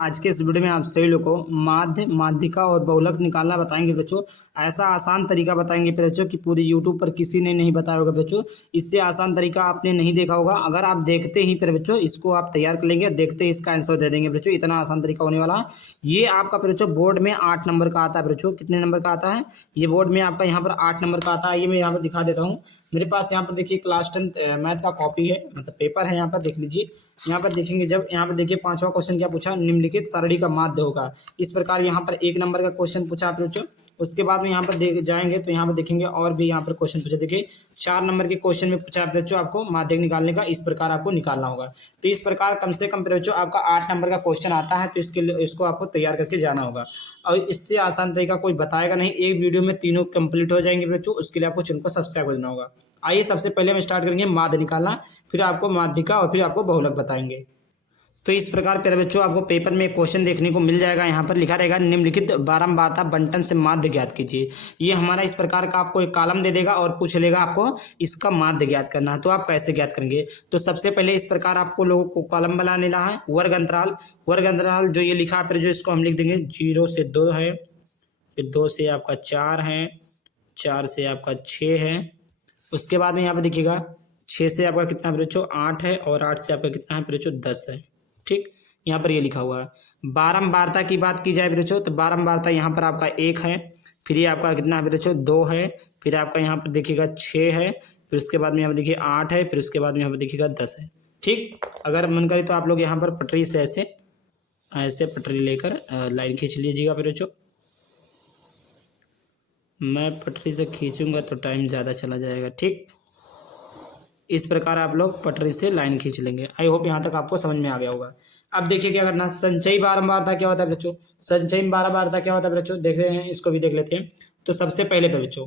आज के इस वीडियो में आप सभी लोग को माध्य, माध्यिका और बहुलक निकालना बताएंगे बच्चों। ऐसा आसान तरीका बताएंगे बच्चों कि पूरे यूट्यूब पर किसी ने नहीं बताया होगा बच्चों। इससे आसान तरीका आपने नहीं देखा होगा। अगर आप देखते ही फिर बच्चों इसको आप तैयार कर लेंगे, देखते ही इसका आंसर दे देंगे बच्चों। इतना आसान तरीका होने वाला है। ये आपका बच्चों बोर्ड में 8 नंबर का आता है बच्चों। कितने नंबर का आता है? ये बोर्ड में आपका यहाँ पर 8 नंबर का आता है। ये मैं यहाँ पर दिखा देता हूँ। मेरे पास यहाँ पर देखिए क्लास 10 मैथ का कॉपी है, मतलब पेपर है। यहाँ पर देख लीजिए। यहाँ पर देखेंगे जब यहाँ पर देखिए 5वां क्वेश्चन क्या पूछा, निम्नलिखित सारणी का माध्य होगा। इस प्रकार यहाँ पर 1 नंबर का क्वेश्चन पूछा आप बच्चों। उसके बाद में यहाँ पर देख जाएंगे तो यहाँ पर देखेंगे और भी यहाँ पर क्वेश्चन पूछा। देखिए 4 नंबर के क्वेश्चन में पूछा बच्चों आपको माध्यक निकालने का। इस प्रकार आपको निकालना होगा। तो इस प्रकार कम से कम बच्चों आपका 8 नंबर का क्वेश्चन आता है। तो इसके लिए इसको आपको तैयार करके जाना होगा और इससे आसान तरीका कोई बताएगा नहीं। एक वीडियो में तीनों कंप्लीट हो जाएंगे बच्चों। उसके लिए आपको चैनल को सब्सक्राइब करना होगा। आइए सबसे पहले हम स्टार्ट करेंगे माध्य निकालना, फिर आपको माध्यिका और फिर आपको बहुलक बताएंगे। तो इस प्रकार प्यारे बच्चों आपको पेपर में क्वेश्चन देखने को मिल जाएगा। यहाँ पर लिखा रहेगा निम्नलिखित बारंबारता बंटन से माध्य ज्ञात कीजिए। ये हमारा इस प्रकार का आपको एक कॉलम दे देगा और पूछ लेगा आपको इसका माध्य ज्ञात करना है। तो आप कैसे ज्ञात करेंगे? तो सबसे पहले इस प्रकार आपको लोगों को कॉलम बनाने ला है। वर्ग अंतराल, वर्ग अंतराल जो ये लिखा है फिर जो इसको हम लिख देंगे 0 से 2 है, फिर 2 से आपका 4 है, 4 से आपका 6 है। उसके बाद में यहाँ पे देखिएगा 6 से आपका कितना है बच्चों? 8 है और 8 से आपका कितना है बच्चों? 10 है। ठीक, यहाँ पर ये लिखा हुआ है। बारंबारता की बात की जाए बच्चों तो बारंबारता यहाँ पर आपका 1 है, फिर ये आपका कितना है बच्चों? 2 है, फिर आपका यहाँ पर देखिएगा 6 है, फिर उसके बाद में यहाँ पर देखिए 8 है, फिर उसके बाद में यहाँ पर देखिएगा 10 है। ठीक, अगर मन करे तो आप लोग यहाँ पर पटरी से ऐसे ऐसे पटरी लेकर लाइन खींच लीजिएगा बच्चों। मैं पटरी से खींचूंगा तो टाइम ज़्यादा चला जाएगा। ठीक, इस प्रकार आप लोग पटरी से लाइन खींच लेंगे। आई होप यहाँ तक आपको समझ में आ गया होगा। अब देखिए क्या करना, संचयी बारंबारता क्या होता है बच्चों? संचयी बारंबारता क्या होता है बच्चों? देख रहे हैं, इसको भी देख लेते हैं। तो सबसे पहले पे बच्चों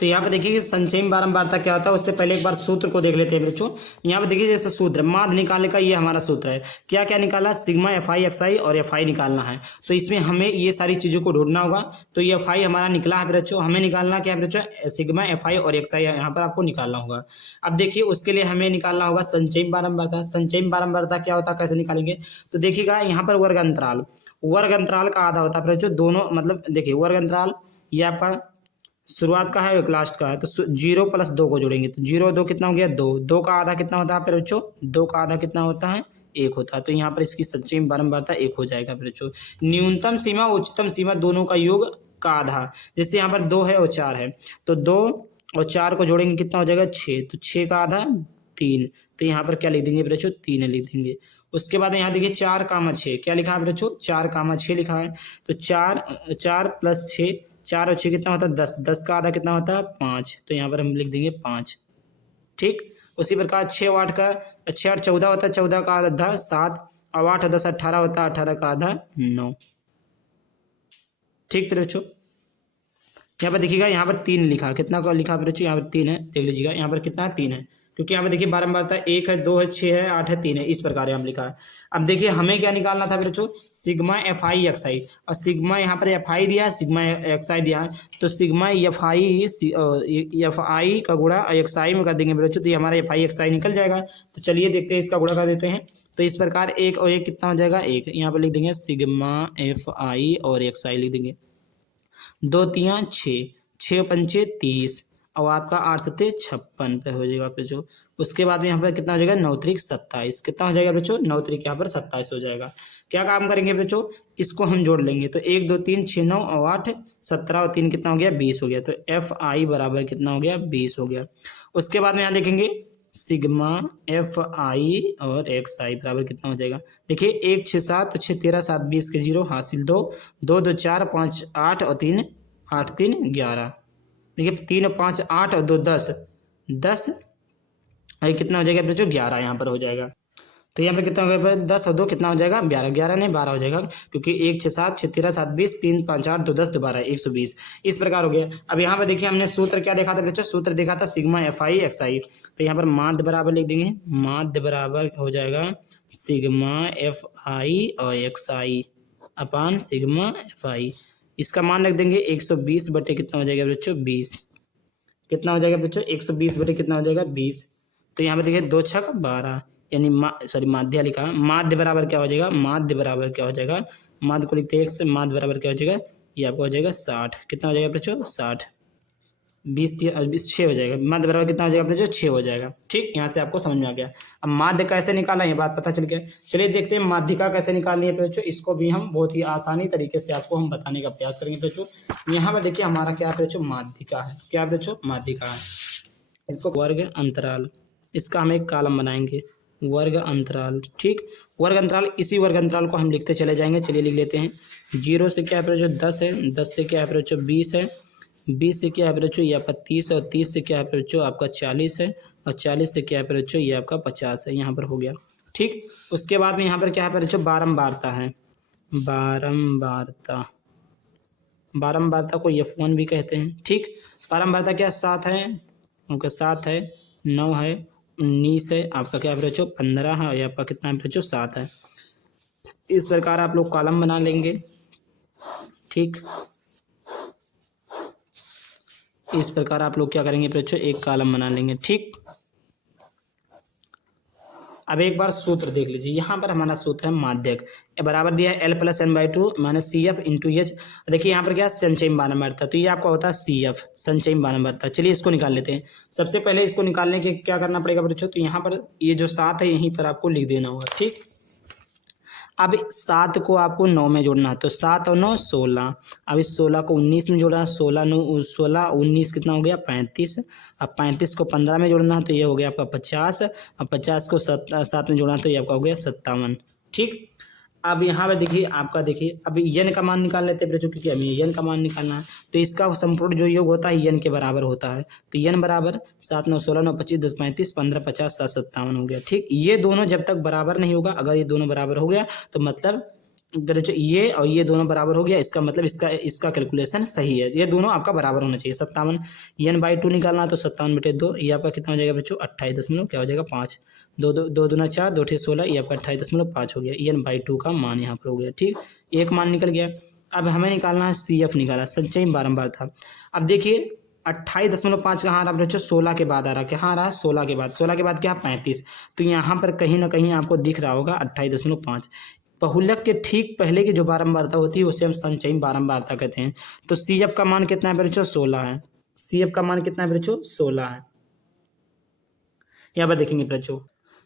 तो यहाँ पे देखिए कि संचयी बारंबारता क्या होता है, उससे पहले एक बार सूत्र को देख लेते हैं बच्चों। यहाँ पे देखिए जैसे सूत्र माध्य निकालने का ये हमारा सूत्र है। क्या क्या निकाला? सिग्मा एफ आई एक्स आई और एफ आई निकालना है। तो इसमें हमें ये सारी चीज़ों को ढूंढना होगा। तो ये एफ आई हमारा निकला है बच्चों, हमें निकालना क्या है बच्चों? सिग्मा एफ आई और एक्स आई यहाँ पर आपको निकालना होगा। अब देखिए उसके लिए हमें निकालना होगा संचयी बारंबारता। संचयी बारंबारता क्या होता है, कैसे निकालेंगे? तो देखिएगा यहाँ पर वर्ग अंतराल, वर्ग अंतराल का आधा होता है बच्चों दोनों, मतलब देखिए वर्ग अंतराल ये आपका शुरुआत का है एक लास्ट का है। तो 0 + 2 को जोड़ेंगे तो 0 2 कितना हो गया? 2। 2 का आधा कितना होता है फिर बच्चों? 2 का आधा कितना होता है? 1 होता है। तो यहाँ पर इसकी सच्ची बारंबारता 1 हो जाएगा फिर बच्चों। न्यूनतम सीमा उच्चतम सीमा दोनों का योग का आधा, जैसे यहाँ पर 2 है और 4 है तो 2 और 4 को जोड़ेंगे कितना हो जाएगा? 6। तो 6 का आधा 3। तो यहाँ पर क्या लिख देंगे बच्चों? 3 लिख देंगे। उसके बाद यहाँ देखिए 4, 6 क्या लिखा है बच्चों? 4, 6 लिखा है। तो 4 + 6, 4 और 6 कितना होता है? 10। 10 का आधा कितना होता है? 5। तो यहाँ पर हम लिख देंगे 5। ठीक, उसी प्रकार 6 और 8 का 6 8 14 होता है, 14 का आधा 7 और 8 और 10 18 होता है, 18 का आधा 9। ठीक फिर बच्चों यहाँ पर देखिएगा यहाँ पर 3 लिखा, कितना का लिखा बच्चों? यहाँ पर 3 है, देख लीजिएगा यहाँ पर कितना है? 3 है, क्योंकि यहाँ पर देखिए बारंबारता 1 है, 2 है, 6 है, 8 है, 3 है, इस प्रकार यहाँ लिखा है। अब देखिए हमें क्या निकालना था बच्चों? सिग्मा एफ आई एक्स आई, और सिग्मा यहाँ पर एफ आई दिया है, सिग्मा एक्स आई दिया है। तो सिग्मा एफ आई का गुणा एक्स आई में कर देंगे बच्चों, तो ये हमारा एफ आई एक्स आई निकल जाएगा। तो चलिए देखते हैं, इसका गुणा कर देते हैं। तो इस प्रकार 1 और 1 कितना हो जाएगा? 1। यहाँ पर लिख देंगे सिग्मा एफ आई और एक्स आई लिख देंगे। 2 3 6, 6 पंचे 30 और आपका 8 7 56 पे हो जाएगा बच्चों। उसके बाद में यहाँ पर कितना हो जाएगा? 9 3 27। कितना हो जाएगा बच्चों? 9 3 यहाँ पर 27 हो जाएगा। क्या काम करेंगे बच्चों? इसको हम जोड़ लेंगे। तो 1 2 3 6 9 और 8 17 और 3 कितना हो गया? 20 हो गया। तो एफ आई बराबर कितना हो गया? 20 हो गया। उसके बाद में यहाँ देखेंगे सिग्मा एफ आई और एक्स आई बराबर कितना हो जाएगा? देखिए 1 6 7 6 13 7 20 के 0 हासिल 2 2 2 4 5 8 और 3 8 3 11। देखिए 3 और 5 8 और 2 10 10 और कितना हो जाएगा बच्चों? 11 यहाँ पर हो जाएगा। तो यहाँ पर कितना हो गया? 10 और 2 कितना हो जाएगा? 11। 11 नहीं 12 हो जाएगा, क्योंकि 1 6 7 6 13 7 20 3 5 8 2 10 2 12 120 इस प्रकार हो गया। अब यहाँ पर देखिए हमने सूत्र क्या देखा था बच्चों? सूत्र देखा था सिग्मा एफ आई एक्स आई। तो यहाँ पर माध्य बराबर लिख देंगे, माध्य बराबर हो जाएगा सिग्मा एफ आई और x I upon sigma F I. इसका मान रख देंगे 120 बटे कितना हो जाएगा बच्चों? 20। कितना हो जाएगा बच्चों? 120 बटे कितना हो जाएगा? 20। तो यहाँ पे देखिए 2 छक 12, यानी माध्य लिखा, माध्य बराबर क्या हो जाएगा, माध्य बराबर क्या हो जाएगा, माध्य को लिखते हैं x, माध्य बराबर क्या हो जाएगा, ये आपको हो जाएगा 60। कितना हो जाएगा बच्चों, 60, 20 6 हो जाएगा। माध्य बराबर कितना हो जाएगा बच्चों, 6 हो जाएगा। ठीक, यहाँ से आपको समझ में आ गया। अब माध्य कैसे निकाला ये बात पता चल गया। चलिए देखते हैं माध्यिका कैसे निकालनी है बच्चों। इसको भी हम बहुत ही आसानी तरीके से आपको हम बताने का प्रयास करेंगे बच्चों। यहाँ पर देखिए हमारा क्या है बच्चों, माध्यिका है। क्या है बच्चों, माध्यिका है। इसको वर्ग अंतराल, इसका हम एक कॉलम बनाएंगे, वर्ग अंतराल। ठीक, वर्ग अंतराल, इसी वर्ग अंतराल को हम लिखते चले जाएंगे। चलिए लिख लेते हैं। 0 से क्या है बच्चों, 10 है, 10 से क्या है बच्चों, 20 है, 20 से क्या है बच्चों, ये आपका 30 है, और 30 से क्या है बच्चों, आपका 40 है, और 40 से क्या है बच्चों, ये आपका 50 है। यहाँ पर हो गया। ठीक, उसके बाद में यहाँ पर क्या है बच्चों, बारंबारता है, बारंबारता, बारंबारता को F1 भी कहते हैं। ठीक, बारंबारता क्या, 7 है, ओके 7 है, 9 है, 19 है, आपका क्या है बच्चों, 15 है, और ये आपका कितना है बच्चों, 7 है। इस प्रकार आप लोग कॉलम बना लेंगे। ठीक, इस प्रकार आप लोग क्या करेंगे बच्चों, एक कॉलम बना लेंगे। ठीक, अब एक बार सूत्र देख लीजिए। यहाँ पर हमारा सूत्र है माध्यक, बराबर दिया है L+N/2 minus CF into H। देखिए यहाँ पर क्या है, संचयी बारंबारता, तो ये आपका होता है CF, संचयी बारंबारता। चलिए इसको निकाल लेते हैं। सबसे पहले इसको निकालने के क्या करना पड़ेगा बच्चों, तो यहाँ पर ये जो 7 है यहीं पर आपको लिख देना होगा। ठीक, अब 7 को आपको 9 में जोड़ना है, तो 7 और 9 16। अब इस 16 को 19 में जोड़ना है, 16 9 16 19 कितना हो गया, 35। अब 35 को 15 में जोड़ना है, तो ये हो गया आपका 50। अब 50 को 7 में जोड़ना है, तो ये आपका हो गया 57। ठीक, अब यहाँ पे देखिए आपका, देखिए अब n का मान निकाल लेते हैं बच्चों, क्योंकि हमें n का मान निकालना है। तो इसका संपूर्ण जो योग होता है n के बराबर होता है। तो n बराबर 7 9 16 9 25 10 35 15 50 7 57 हो गया। ठीक, ये दोनों जब तक बराबर नहीं होगा, अगर ये दोनों बराबर हो गया तो मतलब बच्चों ये और ये दोनों बराबर हो गया, इसका मतलब इसका कैलकुलेशन सही है। ये दोनों आपका बराबर होना चाहिए। 57 n/2 निकालना है, तो 57/2 ये आपका कितना हो जाएगा बच्चों, 28 क्या हो जाएगा 5। 2 2 दूना 4, 2 16, ये आपका 28.5 हो गया। n/2 का मान यहाँ पर हो गया। ठीक, एक मान निकल गया। अब हमें निकालना है CF, निकाला संचयी बारंबार था। अब देखिए 28.5 कहाँ आ रहा बच्चों, 16 के बाद आ रहा, कहाँ आ रहा है 16 के बाद, 16 के बाद क्या 35। तो यहाँ पर कहीं ना कहीं आपको दिख रहा होगा 28.5। बहुलक के ठीक पहले की जो बारंबारता होती है उसे हम संचयी बारंबारता कहते हैं। तो CF का मान कितना है बच्चों, 16 है। CF का मान कितना है बच्चों, 16 है। यहाँ पर देखेंगे बच्चों,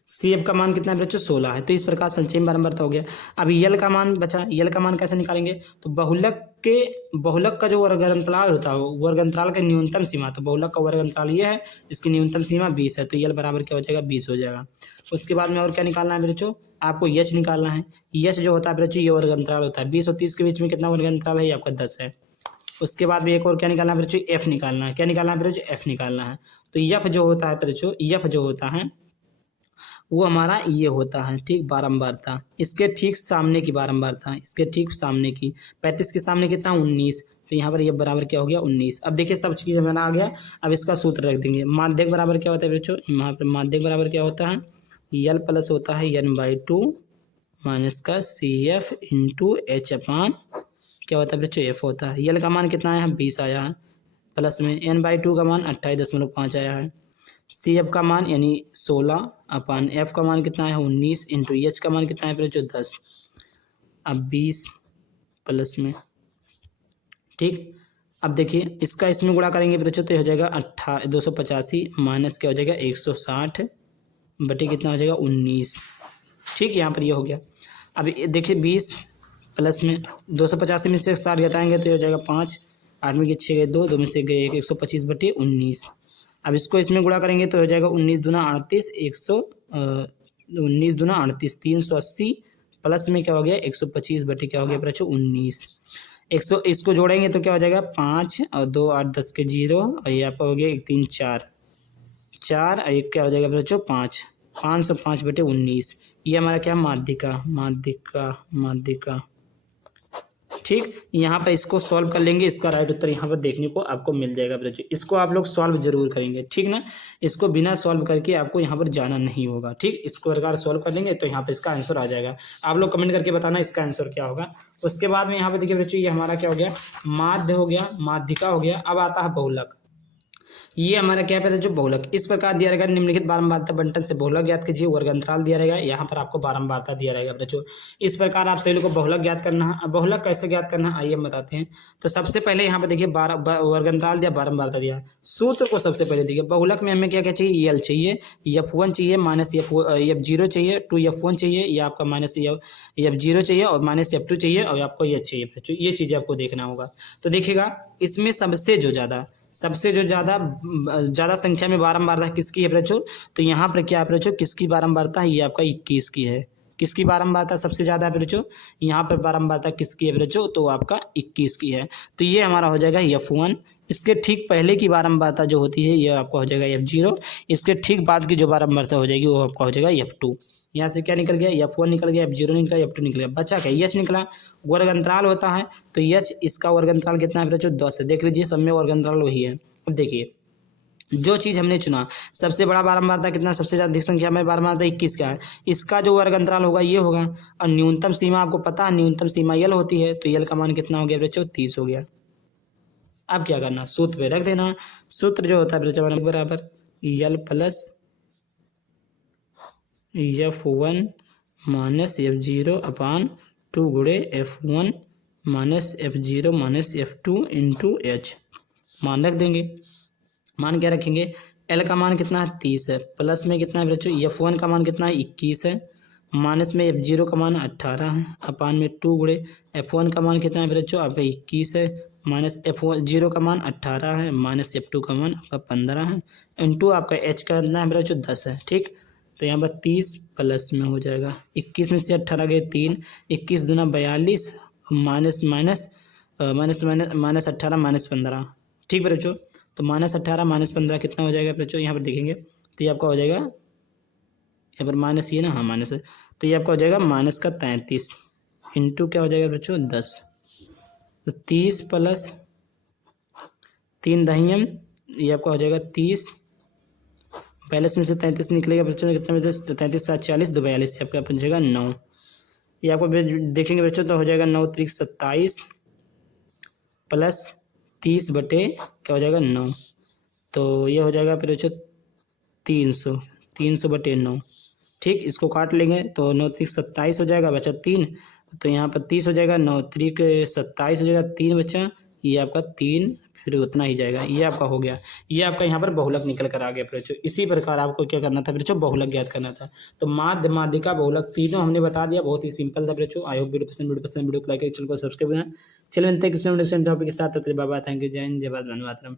CF का मान कितना है बच्चों, 16 है। तो इस प्रकार संचयी बारंबारता हो गया। अब यल का मान बचा, यल का मान कैसे निकालेंगे, तो बहुलक का जो वर्ग अंतराल होता है, वर्ग अंतराल का न्यूनतम सीमा, तो बहुलक का वर्ग अंतराल ये है, इसकी न्यूनतम सीमा 20 है। तो यल बराबर क्या हो जाएगा, 20 हो जाएगा। उसके बाद में और क्या निकालना है बच्चों, आपको H निकालना है। H जो होता है बच्चों, ये वर्ग अंतराल होता है। 20 और 30 के बीच में कितना वर्ग अंतराल है, ये आपका 10 है। उसके बाद में एक और क्या निकालना है बच्चों, F निकालना है। क्या निकालना है बच्चों, F निकालना है। तो F जो होता है बच्चों, F जो होता है वो हमारा ये होता है। ठीक, बारंबारता, इसके ठीक सामने की बारंबारता, इसके ठीक सामने की, 35 के सामने कितना 19। तो यहाँ पर ये बराबर क्या हो गया 19। अब देखिए सब चीज़ हमारा आ गया। अब इसका सूत्र रख देंगे। माध्यक बराबर क्या होता है बच्चों, यहाँ पर माध्यक बराबर क्या होता है, L प्लस होता है n/2 माइनस का CF इंटू H अपान क्या होता है बच्चों, F होता है। L का मान कितना आया है, 20 आया है, प्लस में n/2 का मान 28.5 आया है। CF का मान यानी 16 अपान F का मान कितना है 19 इंटू H का मान कितना है बच्चों 10। अब 20 प्लस में, ठीक। अब देखिए इसका इसमें गुणा करेंगे बच्चों, तो हो जाएगा 285 माइनस क्या हो जाएगा 160 बटे कितना हो जाएगा 19। ठीक, यहाँ पर ये हो गया। अब देखिए 20 प्लस में 285 में से 60 घटाएंगे तो ये हो जाएगा 5, 8 में 6 गए 2, 2 में से गए 1, 125 बटे 19। अब इसको इसमें गुणा करेंगे तो हो जाएगा 19 दूना 38, 19 दूना 38, 380 प्लस में क्या हो गया 125 बटे क्या हो गया बच्चों 19। 100 इसको जोड़ेंगे तो क्या हो जाएगा 5 और 2 8 10 के 0 और ये आपका हो गया 1 3 4 4 और 1 क्या हो जाएगा बच्चों 5, 505 बटे 19। ये हमारा क्या माध्यिका। ठीक, यहाँ पर इसको सॉल्व कर लेंगे। इसका राइट उत्तर यहाँ पर देखने को आपको मिल जाएगा बच्चों। इसको आप लोग सॉल्व जरूर करेंगे, ठीक ना। इसको बिना सॉल्व करके आपको यहाँ पर जाना नहीं होगा। ठीक, इसको अगर सॉल्व कर लेंगे तो यहाँ पर इसका आंसर आ जाएगा। आप लोग कमेंट करके बताना इसका आंसर क्या होगा। उसके बाद में यहाँ पर देखिए बच्चों, ये हमारा क्या हो गया, माध्य हो गया, माध्यिका हो गया। अब आता है बहुलक। ये हमारा क्या है जो बहुलक इस प्रकार दिया रहेगा। निम्नलिखित बारंबारता बंटन से बहुलक ज्ञात कीजिए। वर्ग अंतराल दिया रहेगा, यहाँ पर आपको बारंबारता दिया रहेगा बच्चों। इस प्रकार आप सभी लोग को बहुलक ज्ञात करना है। अब बहुलक कैसे ज्ञात करना है आइए हम बताते हैं। तो सबसे पहले यहाँ पर देखिए वर्ग अंतराल दिया, बारंबारता दिया। सूत्र को सबसे पहले देखिए, बहुलक में हमें क्या क्या चाहिए, यल चाहिए, F1 चाहिए, माइनस F0 चाहिए, 2F1 चाहिए, या आपका माइनस F0 चाहिए और माइनस F2 चाहिए और आपको ये चाहिए बच्चों। ये चीज़ें आपको देखना होगा। तो देखिएगा इसमें सबसे जो ज़्यादा संख्या में बारंबारता किसकी है बच्चों, तो यहाँ पर क्या है बच्चों, किसकी बारंबारता है, ये आपका 21 की है। किसकी बारंबारता सबसे ज़्यादा है बच्चों, यहाँ पर बारंबारता किसकी है बच्चों, तो आपका 21 की है। तो ये हमारा हो जाएगा F1। इसके ठीक पहले की बारंबारता जो होती है ये आपका हो जाएगा F0। इसके ठीक बाद की जो बारंबारता हो जाएगी वो आपका हो जाएगा F2। यहाँ से क्या निकल गया, F1 निकल गया, F0 निकल गया, F2 निकल गया, बचा क्या, H निकला। वर्ग अंतराल होता है तो H, इसका वर्ग अंतराल कितना है बच्चों, 10 है। देख लीजिए सब में वर्ग अंतराल वही है। अब देखिए जो चीज़ हमने चुना, सबसे बड़ा बारंबारता कितना, सबसे ज़्यादा संख्या में बारंबारता 21 का है। इसका जो वर्ग अंतराल होगा ये होगा। और न्यूनतम सीमा आपको पता है, न्यूनतम सीमा यल होती है, तो यल का मान कितना हो गया बच्चों, 30 हो गया। अब क्या करना, सूत्र पे रख देना। सूत्र जो होता है बच्चों बराबर यल प्लस F1 माइनस F0 अपान 2 गुणे F1 minus F0 minus F2 into H। मान रख देंगे। मान क्या रखेंगे, L का मान कितना है, 30 है। प्लस में कितना है बच्चों, F1 का मान कितना है, 21 है। माइनस में F0 का मान 18 है। अपान में 2 गुणे F1 का मान कितना है बच्चों, आपका 21 है। माइनस F0 का मान 18 है। माइनस F2 का मान आपका 15 है। इंटू आपका H का कितना है बच्चों, 10 है। ठीक, तो यहाँ पर 30 प्लस में हो जाएगा, 21 में से 18 गए 3, 21 दूना 42, minus minus minus minus minus 18 minus 15। ठीक बच्चों, तो माइनस 18 माइनस 15 कितना हो जाएगा बच्चों, यहाँ पर देखेंगे तो ये आपका हो जाएगा, यहाँ पर माइनस ये ना, हाँ माइनस है, तो ये आपका हो जाएगा माइनस का 33 इंटू क्या हो जाएगा बच्चों 10। तो 30 प्लस 3 दहियम, ये आपका हो जाएगा 30। 42 में से 33 निकलेगा बच्चों, कितना बचे, 33 7 40, 2 42, आपका बन जाएगा 9। ये आपको देखेंगे बच्चों तो हो जाएगा 9 3 27 प्लस 30 बटे क्या हो जाएगा 9, तो ये हो जाएगा फिर बच्चों 300 बटे 9। ठीक, इसको काट लेंगे तो 9 3 27 हो जाएगा, बचा 3, तो यहाँ पर 30 हो जाएगा, 9 3 27 हो जाएगा, 3 बचा, ये आपका 3 फिर उतना ही जाएगा। ये आपका हो गया, ये आपका यहाँ पर बहुलक निकल कर आ गया बच्चों। इसी प्रकार आपको क्या करना था बच्चों, बहुलक ज्ञात करना था। तो माध्य, माध्यिका, बहुलक तीनों हमने बता दिया, बहुत ही सिंपल था बच्चों। आई होप वीडियो को लाइक, चैनल को सब्सक्राइब करना। चलिए मिलते हैं किसी टॉपिक के साथ, बाय बाय, थैंक यू, जय हिंद, जय भारत, वंदे मातरम।